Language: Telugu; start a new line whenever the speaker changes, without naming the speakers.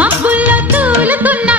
మబ్బుల్లో తూలుకున్న